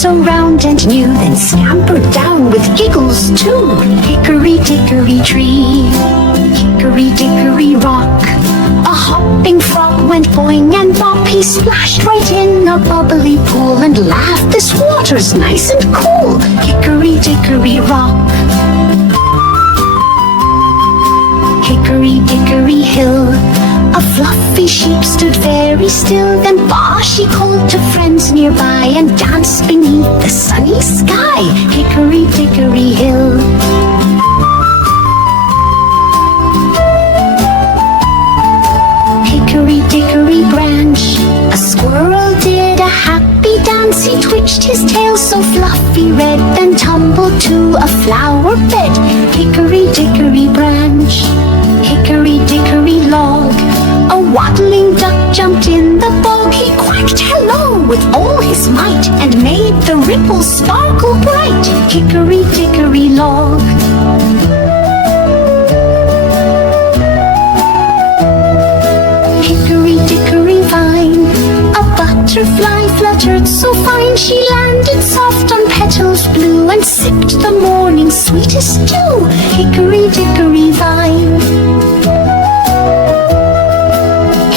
so round and new, then scampered down with giggles too. Hickory dickory tree, hickory dickory rock, a hopping frog went boing and bop. He splashed right in a bubbly pool and laughed, "This water's nice and cool." Hickory dickory rock. Hickory dickory hill, a fluffy sheep stood very still. Then "Bah!" she called to friends nearby and danced beneath the sunny sky. Hickory dickory hill. Hickory dickory branch, a squirrel did a happy dance. He twitched his tail so fluffy red, then tumbled to a flower bed. Hickory dickory branch. Hickory dickory log, a waddling duck jumped in the bog. He quacked hello with all his might and made the ripples sparkle bright. Hickory dickory log. Hickory dickory vine, a butterfly fluttered so fine. She landed soft on petals blue and sipped the morning's sweetest dew. Hickory dickory vine.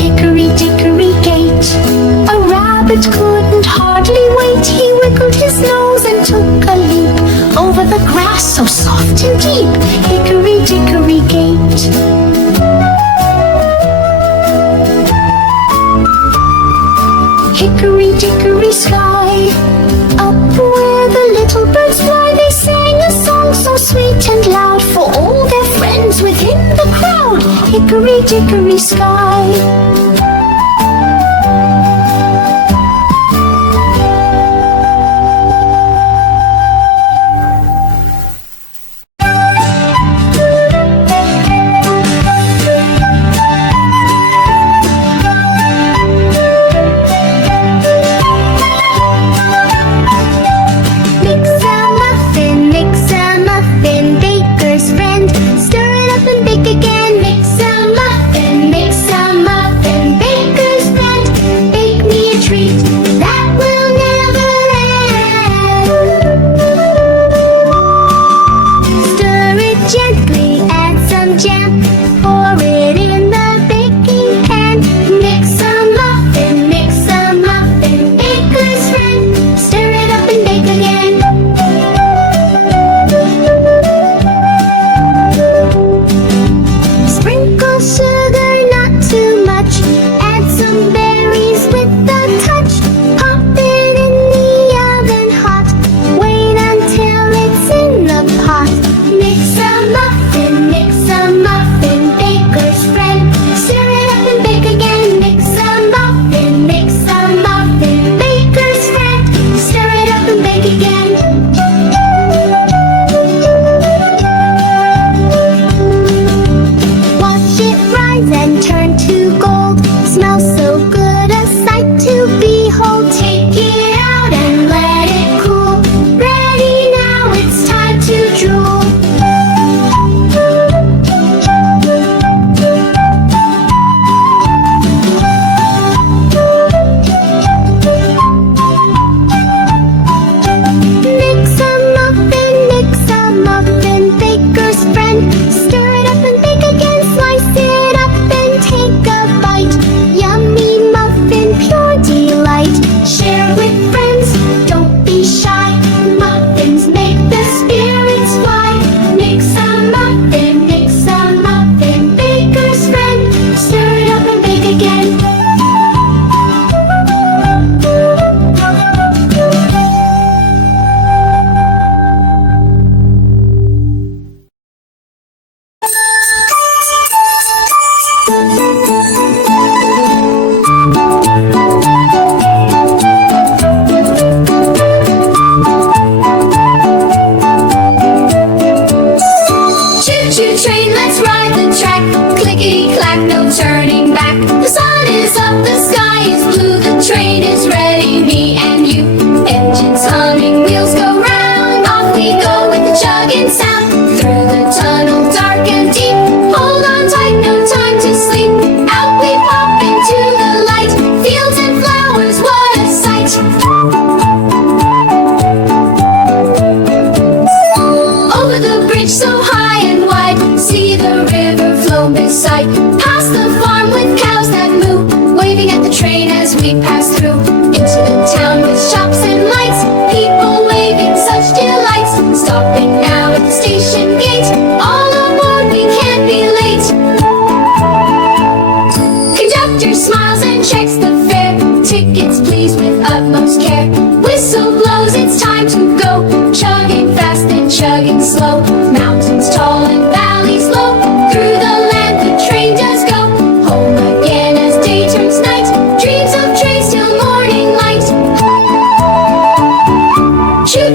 Hickory dickory gate, a rabbit couldn't hardly wait. He wiggled his nose and took a leap over the grass so soft and deep. Hickory dickory gate. Hickory dickory sky, up where the little birds fly. They sang a song so sweet and loud for all their friends within the crowd. Hickory dickory sky. Stir it up and bake again. Mix a muffin, mix a muffin.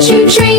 choo-choo train.